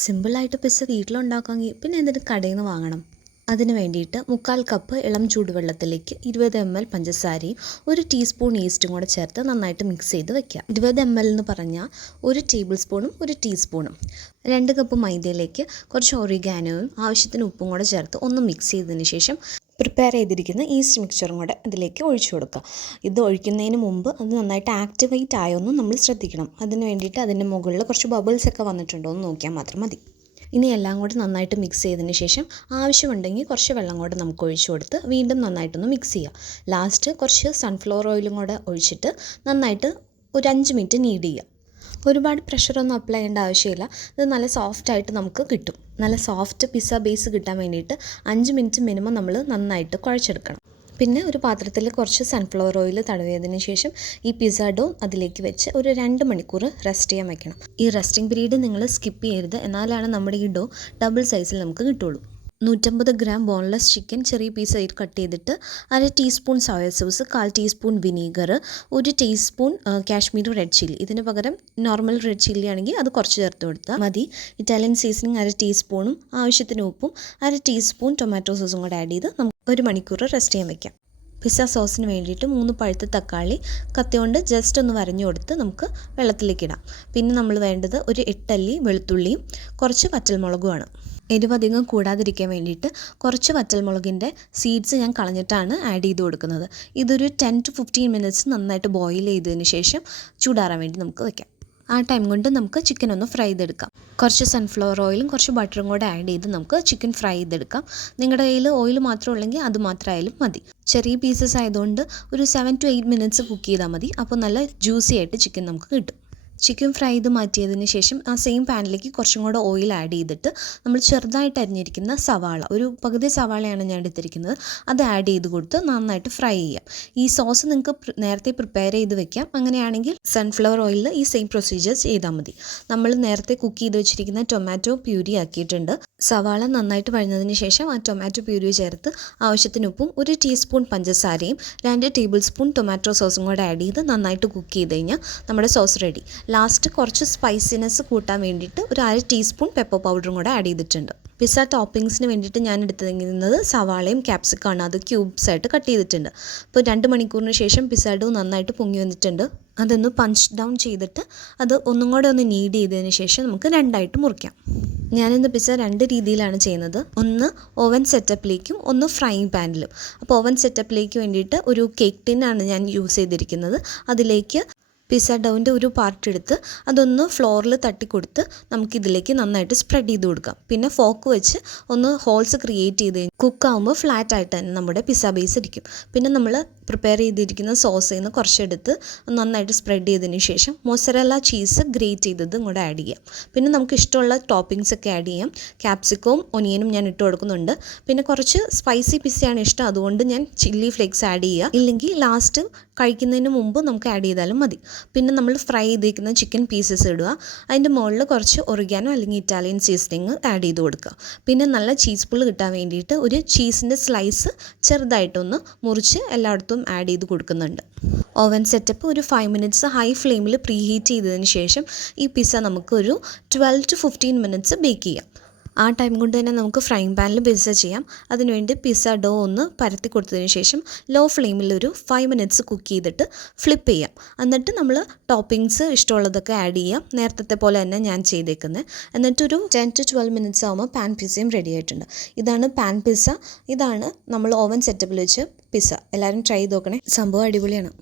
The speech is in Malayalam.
സിമ്പിളായിട്ട് പിസ്സ വീട്ടിലുണ്ടാക്കാമെങ്കിൽ പിന്നെ എന്തിന് കടയിൽ നിന്ന് വാങ്ങണം. അതിന് വേണ്ടിയിട്ട് 3/4 കപ്പ് ഇളം ചൂടുവെള്ളത്തിലേക്ക് 20 ml പഞ്ചസാരയും 1 ടീസ്പൂൺ ഈസ്റ്റും കൂടെ ചേർത്ത് നന്നായിട്ട് മിക്സ് ചെയ്ത് വെക്കുക. 20 ml എന്ന് പറഞ്ഞാൽ 1 ടേബിൾ സ്പൂണും 1 ടീസ്പൂണും. 2 കപ്പ് മൈദയിലേക്ക് കുറച്ച് ഒറിഗാനോയും ആവശ്യത്തിന് ഉപ്പും കൂടെ ചേർത്ത് ഒന്ന് മിക്സ് ചെയ്തതിന് ശേഷം പ്രിപ്പയർ ചെയ്തിരിക്കുന്ന ഈസ്റ്റ് മിക്സ്ചറും കൂടെ അതിലേക്ക് ഒഴിച്ചു കൊടുക്കുക. ഇത് ഒഴിക്കുന്നതിന് മുമ്പ് അത് നന്നായിട്ട് ആക്ടിവേറ്റ് ആയോന്നും നമ്മൾ ശ്രദ്ധിക്കണം. അതിന് വേണ്ടിയിട്ട് അതിൻ്റെ മുകളിൽ കുറച്ച് ബബിൾസ് ഒക്കെ വന്നിട്ടുണ്ടോ എന്ന് നോക്കിയാൽ മാത്രം മതി. ഇനി എല്ലാം കൂടി നന്നായിട്ട് മിക്സ് ചെയ്തതിന് ശേഷം ആവശ്യമുണ്ടെങ്കിൽ കുറച്ച് വെള്ളം കൂടെ നമുക്ക് ഒഴിച്ചു കൊടുത്ത് വീണ്ടും നന്നായിട്ടൊന്ന് മിക്സ് ചെയ്യുക. ലാസ്റ്റ് കുറച്ച് സൺഫ്ലവർ ഓയിലും കൂടെ ഒഴിച്ചിട്ട് നന്നായിട്ട് ഒരു 5 മിനിറ്റ് നീഡ് ചെയ്യുക. ഒരുപാട് പ്രഷറൊന്നും അപ്ലൈ ചെയ്യേണ്ട ആവശ്യമില്ല. ഇത് നല്ല സോഫ്റ്റായിട്ട് നമുക്ക് കിട്ടും. നല്ല സോഫ്റ്റ് പിസ്സ ബേസ് കിട്ടാൻ വേണ്ടിയിട്ട് 5 മിനിറ്റ് മിനിമം നമ്മൾ നന്നായിട്ട് കുഴച്ചെടുക്കണം. പിന്നെ ഒരു പാത്രത്തിൽ കുറച്ച് സൺഫ്ലവർ ഓയിൽ തടവിയതിന് ശേഷം ഈ പിസ്സ ഡോ അതിലേക്ക് വെച്ച് ഒരു 2 മണിക്കൂർ റെസ്റ്റ് ചെയ്യാൻ വെക്കണം. ഈ റെസ്റ്റിംഗ് പീരീഡ് നിങ്ങൾ സ്കിപ്പ് ചെയ്യരുത്. എന്നാലാണ് നമ്മുടെ ഈ ഡോ ഡബിൾ സൈസിൽ നമുക്ക് കിട്ടുള്ളൂ. 150 ഗ്രാം ബോൺലെസ് ചിക്കൻ ചെറിയ പീസായിട്ട് കട്ട് ചെയ്തിട്ട് 1/2 teaspoon soya sauce, 1/4 teaspoon vinegar, 1 teaspoon Kashmiri red chilli. ഇതിന് പകരം നോർമൽ റെഡ് ചില്ലി ആണെങ്കിൽ അത് കുറച്ച് ചേർത്ത് കൊടുത്താൽ മതി. ഇറ്റാലിയൻ സീസണിങ് 1/2 ടീസ്പൂണും ആവശ്യത്തിന് ഉപ്പും 1/2 ടീസ്പൂൺ ടൊമാറ്റോ സോസും കൂടെ ആഡ് ചെയ്ത് നമുക്ക് 1 മണിക്കൂർ റെസ്റ്റ് ചെയ്യാൻ വെക്കാം. പിസ്സ സോസിന് വേണ്ടിയിട്ട് 3 പഴുത്ത തക്കാളി കത്തി കൊണ്ട് ജസ്റ്റ് ഒന്ന് വരഞ്ഞു കൊടുത്ത് നമുക്ക് വെള്ളത്തിലേക്ക് ഇടാം. പിന്നെ നമ്മൾ വേണ്ടത് ഒരു 8 അല്ലി വെളുത്തുള്ളിയും കുറച്ച് വറ്റൽമുളകുമാണ്. എരിവ് അധികം കൂടാതിരിക്കാൻ വേണ്ടിയിട്ട് കുറച്ച് വറ്റൽമുളകിൻ്റെ സീഡ്സ് ഞാൻ കളഞ്ഞിട്ടാണ് ആഡ് ചെയ്ത് കൊടുക്കുന്നത്. ഇതൊരു 10 to 15 മിനിറ്റ്സ് നന്നായിട്ട് ബോയിൽ ചെയ്തതിന് ശേഷം ചൂടാറാൻ വേണ്ടി നമുക്ക് വയ്ക്കാം. ആ ടൈം കൊണ്ട് നമുക്ക് ചിക്കൻ ഒന്ന് ഫ്രൈ ചെയ്തെടുക്കാം. കുറച്ച് സൺഫ്ലവർ ഓയിലും കുറച്ച് ബട്ടറും കൂടെ ആഡ് ചെയ്ത് നമുക്ക് ചിക്കൻ ഫ്രൈ ചെയ്തെടുക്കാം. നിങ്ങളുടെ കയ്യിൽ ഓയിൽ മാത്രം ഉള്ളെങ്കിൽ അത് മാത്രമായാലും മതി. ചെറിയ പീസസ് ആയതുകൊണ്ട് ഒരു 7 to 8 മിനിറ്റ്സ് കുക്ക് ചെയ്താൽ മതി. അപ്പോൾ നല്ല ജ്യൂസി ആയിട്ട് ചിക്കൻ നമുക്ക് കിട്ടും. ചിക്കൻ ഫ്രൈ ചെയ്ത് മാറ്റിയതിന് ശേഷം ആ സെയിം പാനിലേക്ക് കുറച്ചും കൂടെ ഓയിൽ ആഡ് ചെയ്തിട്ട് നമ്മൾ ചെറുതായിട്ട് അരിഞ്ഞിരിക്കുന്ന സവാള, ഒരു പകുതി സവാളയാണ് ഞാൻ എടുത്തിരിക്കുന്നത്, അത് ആഡ് ചെയ്ത് കൊടുത്ത് നന്നായിട്ട് ഫ്രൈ ചെയ്യാം. ഈ സോസ് നിങ്ങൾക്ക് നേരത്തെ പ്രിപ്പയർ ചെയ്ത് വെക്കാം. അങ്ങനെയാണെങ്കിൽ സൺഫ്ലവർ ഓയിലിൽ ഈ സെയിം പ്രൊസീജിയേഴ്സ് ചെയ്താൽ മതി. നമ്മൾ നേരത്തെ കുക്ക് ചെയ്ത് വെച്ചിരിക്കുന്ന ടൊമാറ്റോ പ്യൂരി ആക്കിയിട്ടുണ്ട്. സവാള നന്നായിട്ട് വഴഞ്ഞതിന് ശേഷം ആ ടൊമാറ്റോ പ്യൂരി ചേർത്ത് ആവശ്യത്തിന് ഉപ്പും 1 ടീസ്പൂൺ പഞ്ചസാരയും 2 ടേബിൾ സ്പൂൺ ടൊമാറ്റോ സോസും കൂടെ ആഡ് ചെയ്ത് നന്നായിട്ട് കുക്ക് ചെയ്ത് കഴിഞ്ഞാൽ നമ്മുടെ സോസ് റെഡി. ലാസ്റ്റ് കുറച്ച് സ്പൈസിനെസ് കൂട്ടാൻ വേണ്ടിയിട്ട് ഒരു 1/2 ടീസ്പൂൺ പെപ്പർ പൗഡറും കൂടെ ആഡ് ചെയ്തിട്ടുണ്ട്. പിസ്സ ടോപ്പിങ്സിന് വേണ്ടിയിട്ട് ഞാൻ എടുത്തിരിക്കുന്നത് സവാളയും ക്യാപ്സിക്കാണ്. അത് ക്യൂബ്സ് ആയിട്ട് കട്ട് ചെയ്തിട്ടുണ്ട്. ഇപ്പോൾ 2 മണിക്കൂറിന് ശേഷം പിസ്സ ഡോ നന്നായിട്ട് പൊങ്ങി വന്നിട്ടുണ്ട്. അതൊന്ന് പഞ്ച് ഡൗൺ ചെയ്തിട്ട് അത് ഒന്നും കൂടെ ഒന്ന് നീഡ് ചെയ്തതിന് ശേഷം നമുക്ക് 2ആയിട്ട് മുറിക്കാം. ഞാനിന്ന് പിസ്സ 2 രീതിയിലാണ് ചെയ്യുന്നത്. ഒന്ന് ഓവൻ സെറ്റപ്പിലേക്കും ഒന്ന് ഫ്രൈയിങ് പാനിലും. അപ്പോൾ ഓവൻ സെറ്റപ്പിലേക്ക് വേണ്ടിയിട്ട് ഒരു കേക്ക് ടിന്നാണ് ഞാൻ യൂസ് ചെയ്തിരിക്കുന്നത്. അതിലേക്ക് പിസ്സ ഡോവിൻ്റെ ഒരു പാർട്ട് എടുത്ത് അതൊന്ന് ഫ്ലോറിൽ തട്ടിക്കൊടുത്ത് നമുക്കിതിലേക്ക് നന്നായിട്ട് സ്പ്രെഡ് ചെയ്ത് കൊടുക്കാം. പിന്നെ ഫോക്ക് വെച്ച് ഒന്ന് ഹോൾസ് ക്രിയേറ്റ് ചെയ്ത് കുക്കാവുമ്പോൾ ഫ്ലാറ്റായിട്ട് തന്നെ നമ്മുടെ പിസ്സ ബേസ് ഇരിക്കും. പിന്നെ നമ്മൾ പ്രിപ്പയർ ചെയ്തിരിക്കുന്ന സോസിൽ നിന്ന് കുറച്ചെടുത്ത് നന്നായിട്ട് സ്പ്രെഡ് ചെയ്തതിന് ശേഷം മൊസറല്ല ചീസ് ഗ്രേറ്റ് ചെയ്തതും കൂടെ ആഡ് ചെയ്യാം. പിന്നെ നമുക്ക് ഇഷ്ടമുള്ള ടോപ്പിങ്സ് ഒക്കെ ആഡ് ചെയ്യാം. ക്യാപ്സിക്കവും ഒനിയനും ഞാൻ ഇട്ട് കൊടുക്കുന്നുണ്ട്. പിന്നെ കുറച്ച് സ്പൈസി പിസ്സയാണ് ഇഷ്ടം, അതുകൊണ്ട് ഞാൻ ചില്ലി ഫ്ലേക്സ് ആഡ് ചെയ്യുക. ഇല്ലെങ്കിൽ ലാസ്റ്റ് കഴിക്കുന്നതിന് മുമ്പ് നമുക്ക് ആഡ് ചെയ്താലും മതി. പിന്നെ നമ്മൾ ഫ്രൈ ചെയ്തിരിക്കുന്ന ചിക്കൻ പീസസ് ഇടുക. അതിൻ്റെ മുകളിൽ കുറച്ച് ഒറിഗാനോ അല്ലെങ്കിൽ ഇറ്റാലിയൻ സീസണിങ് ആഡ് ചെയ്ത് കൊടുക്കുക. പിന്നെ നല്ല ചീസ് പുള് കിട്ടാൻ വേണ്ടിയിട്ട് ഒരു ചീസിൻ്റെ സ്ലൈസ് ചെറുതായിട്ടൊന്ന് മുറിച്ച് എല്ലായിടത്തും ആഡ് ചെയ്ത് കൊടുക്കുന്നുണ്ട്. ഓവൻ സെറ്റപ്പ് ഒരു 5 മിനിറ്റ്സ് ഹൈ ഫ്ലെയിമിൽ പ്രീ ഹീറ്റ് ചെയ്തതിന് ശേഷം ഈ പിസ്സ നമുക്കൊരു 12 to 15 മിനിറ്റ്സ് ബേക്ക് ചെയ്യാം. ആ ടൈം കൊണ്ട് തന്നെ നമുക്ക് ഫ്രൈങ് പാനിൽ പിസ്സ ചെയ്യാം. അതിനുവേണ്ടി പിസ്സ ഡോ ഒന്ന് പരത്തി കൊടുത്തതിന് ശേഷം ലോ ഫ്ലെയിമിൽ ഒരു 5 മിനിറ്റ്സ് കുക്ക് ചെയ്തിട്ട് ഫ്ലിപ്പ് ചെയ്യാം. എന്നിട്ട് നമ്മൾ ടോപ്പിങ്സ് ഇഷ്ടമുള്ളതൊക്കെ ആഡ് ചെയ്യാം. നേരത്തെ പോലെ തന്നെ ഞാൻ ചെയ്തേക്കുന്നത്. എന്നിട്ടൊരു 10 to 12 മിനിറ്റ്സ് ആകുമ്പോൾ പാൻ പിസ്സയും റെഡി ആയിട്ടുണ്ട്. ഇതാണ് പാൻ പിസ്സ. ഇതാണ് നമ്മൾ ഓവൻ സെറ്റപ്പിൽ വെച്ച് പിസ്സ. എല്ലാവരും ട്രൈ ചെയ്ത് നോക്കണേ. സംഭവം അടിപൊളിയാണ്.